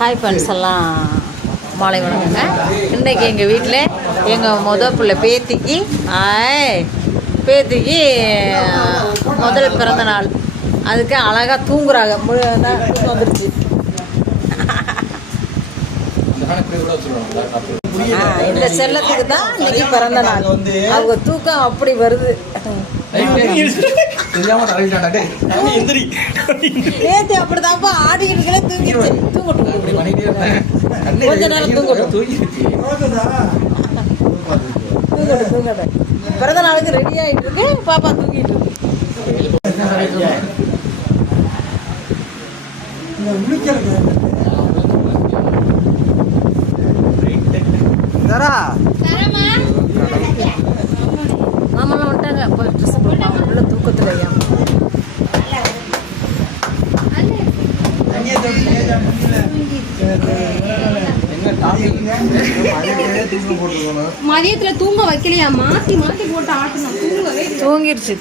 Hi friends எல்லாம் மாலை வணக்கங்க. இன்றைக்கி எங்கள் வீட்டில் எங்கள் பிள்ளை பேத்திக்கு முதல் பிறந்த நாள். அதுக்கு அழகாக தூங்குறாங்க. தூக்கம் வந்துருச்சு. இந்த செல்லத்துக்கு தான் இன்னைக்கு பிறந்த நாள். அவங்க தூக்கம் அப்படி வருது. நேற்று அப்படிதான்ப்பா ஆடிக்கிட்டு தூங்கிடுச்சு. கொஞ்ச நேரம் தூங்கட்டும். பிறந்த நாளுக்கு ரெடி ஆகிட்டு இருக்கு. பாப்பா தூங்கிட்டு இருக்கு. மாமெல்லாம் வந்துட்டாங்க. போய் ட்ரெஸ் போட்டாங்க. உள்ள தூக்கத்தில் ஐயா மதியத்துல தூங்க வைக்கலையா? மாத்தி மாத்தி போட்டு ஆட்டணும். தூங்கிருச்சு.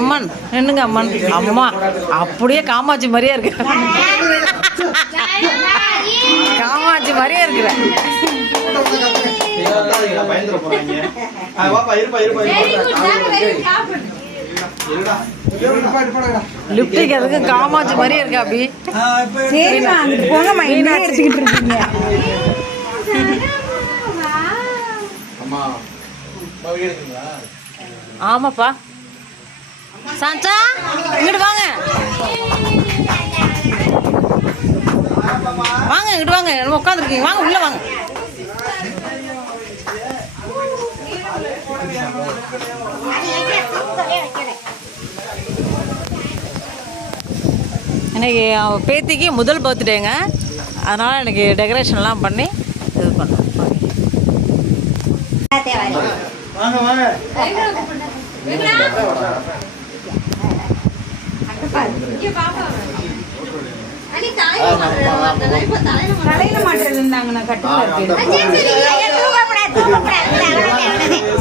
அம்மன் நின்னுங்க. அம்மன் அம்மா அப்படியே காமாட்சி மாதிரியே இருக்கு. காமாட்சி மாதிரியே இருக்கிற. லிப்டிக் அதுக்கு காமாட்சி மாதிரியே இருக்கு. அப்படி எடுத்துக்கிட்டு இருக்கீங்க. ஆமாப்பா. சாந்தா இங்கிட்டு வாங்க. வாங்க இங்கிட்டு வாங்க. உட்காந்துருக்கீங்க. வாங்க உள்ள வாங்க. இன்னைக்கு பேத்திக்கு முதல் பர்த்டேங்க. அதனால் எனக்கு டெக்கரேஷன்லாம் பண்ணி இது பண்ணோம்.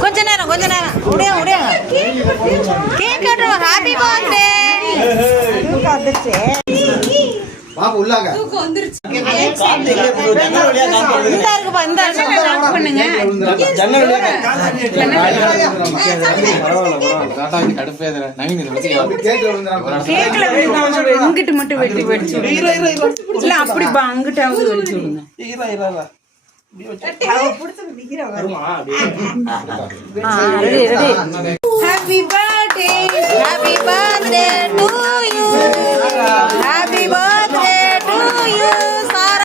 கொஞ்ச நேரம் உடையாங்க. கேக் கட்டுறோம். Happy birthday. இங்கிட்டு மட்டும் வெட்டி வெடிச்சு இல்ல அப்படிப்பா. அங்கிட்டாவது வெடிச்சு விடுங்க. Happy birthday to you. Happy birthday to you.